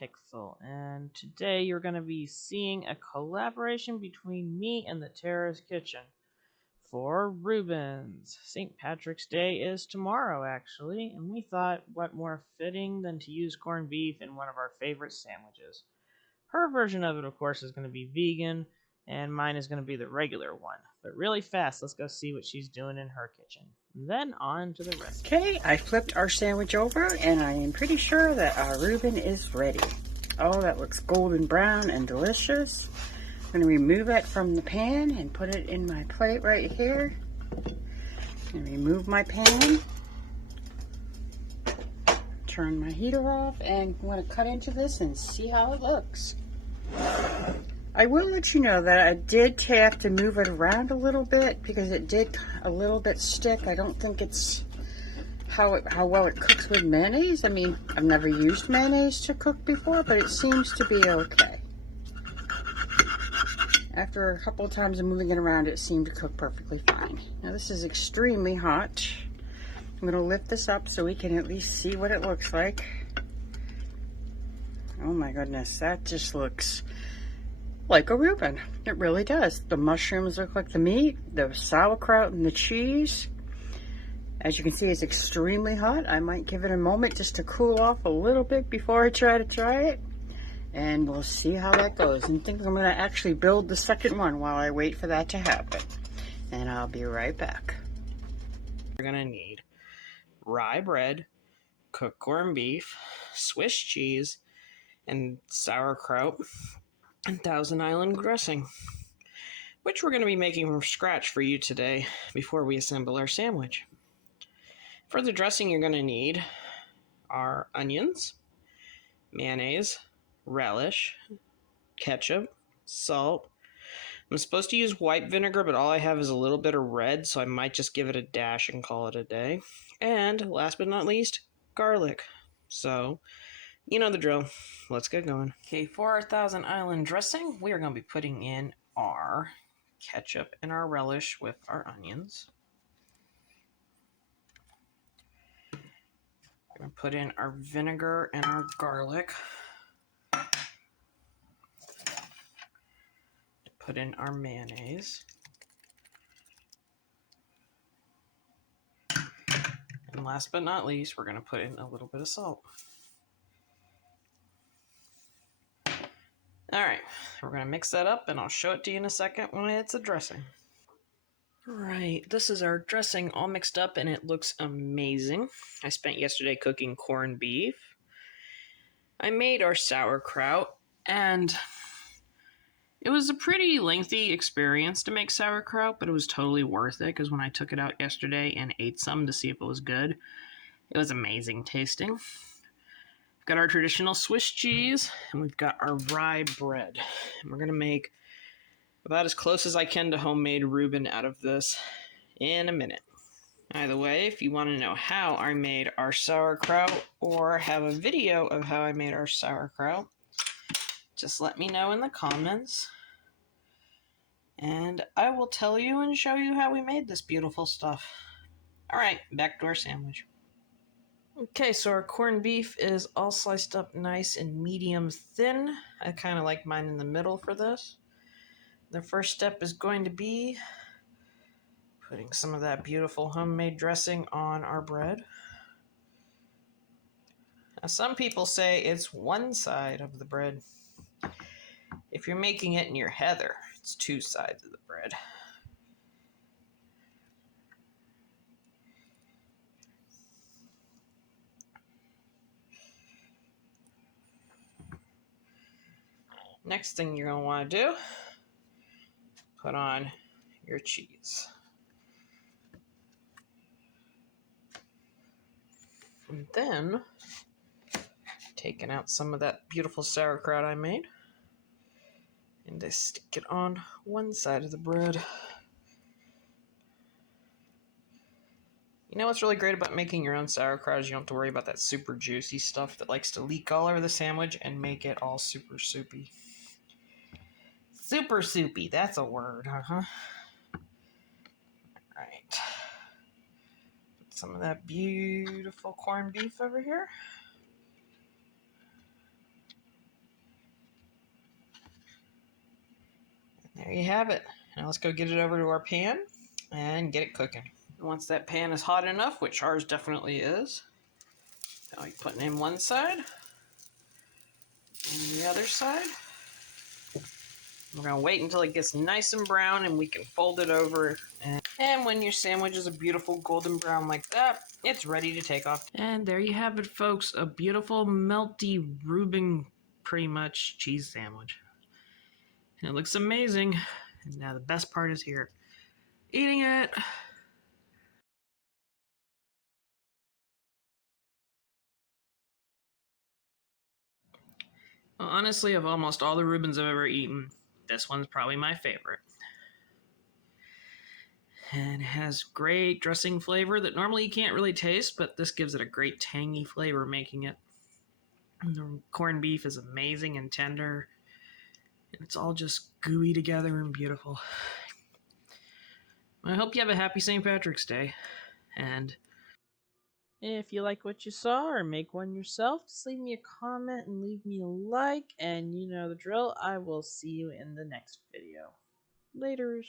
Tickful, and today you're going to be seeing a collaboration between me and the Terra Kitchen for Ruben's. St. Patrick's Day is tomorrow, actually, and we thought what more fitting than to use corned beef in one of our favorite sandwiches. Her version of it, of course, is going to be vegan, and mine is going to be the regular one. But really fast, let's go see what she's doing in her kitchen. And then on to the recipe. Okay, I flipped our sandwich over, and I am pretty sure that our Rueben is ready. Oh, that looks golden brown and delicious. I'm going to remove it from the pan and put it in my plate right here. And remove my pan. Turn my heater off, and I'm going to cut into this and see how it looks. I will let you know that I did have to move it around a little bit because it did a little bit stick. I don't think it's how well it cooks with mayonnaise. I mean, I've never used mayonnaise to cook before, but it seems to be okay. After a couple of times of moving it around, it seemed to cook perfectly fine. Now this is extremely hot. I'm going to lift this up so we can at least see what it looks like. Oh my goodness, that just looks like a Rueben. It really does. The mushrooms look like the meat, the sauerkraut and the cheese. As you can see, it's extremely hot. I might give it a moment just to cool off a little bit before I try it. And we'll see how that goes. And I think I'm going to actually build the second one while I wait for that to happen. And I'll be right back. We're going to need rye bread, cooked corned beef, Swiss cheese, and sauerkraut, and Thousand Island dressing, which we're going to be making from scratch for you today before we assemble our sandwich. For the dressing, you're going to need our onions, mayonnaise, relish, ketchup, salt. I'm supposed to use white vinegar, but all I have is a little bit of red, so I might just give it a dash and call it a day. And last but not least, garlic. So, you know the drill. Let's get going. Okay, for our Thousand Island dressing, we are going to be putting in our ketchup and our relish with our onions. We're going to put in our vinegar and our garlic. Put in our mayonnaise. And last but not least, we're going to put in a little bit of salt. Alright, we're going to mix that up and I'll show it to you in a second when it's a dressing. Alright, this is our dressing all mixed up and it looks amazing. I spent yesterday cooking corned beef. I made our sauerkraut and it was a pretty lengthy experience to make sauerkraut, but it was totally worth it because when I took it out yesterday and ate some to see if it was good, it was amazing tasting. We've got our traditional Swiss cheese, and we've got our rye bread. And we're going to make about as close as I can to homemade Rueben out of this in a minute. Either way, if you want to know how I made our sauerkraut or have a video of how I made our sauerkraut, just let me know in the comments. And I will tell you and show you how we made this beautiful stuff. Alright, back to our sandwich. Okay, so our corned beef is all sliced up nice and medium thin. I kind of like mine in the middle for this. The first step is going to be putting some of that beautiful homemade dressing on our bread. Now, some people say it's one side of the bread. If you're making it in your heather, it's two sides of the bread. Next thing you're going to want to do, put on your cheese. And then, taking out some of that beautiful sauerkraut I made, and I stick it on one side of the bread. You know what's really great about making your own sauerkraut is you don't have to worry about that super juicy stuff that likes to leak all over the sandwich and make it all super soupy. Super soupy, that's a word, Alright. Put some of that beautiful corned beef over here. There you have it. Now let's go get it over to our pan and get it cooking. Once that pan is hot enough, which ours definitely is, now you put it in one side and the other side. We're going to wait until it gets nice and brown and we can fold it over. And when your sandwich is a beautiful golden brown like that, it's ready to take off. And there you have it, folks. A beautiful, melty Rueben, pretty much, cheese sandwich. And it looks amazing. And now the best part is here. Eating it. Well, honestly, of almost all the Reubens I've ever eaten, this one's probably my favorite. And it has great dressing flavor that normally you can't really taste, but this gives it a great tangy flavor, making it. And the corned beef is amazing and tender. And it's all just gooey together and beautiful. I hope you have a happy St. Patrick's Day. And if you like what you saw or make one yourself, just leave me a comment and leave me a like. And you know the drill. I will see you in the next video. Laters.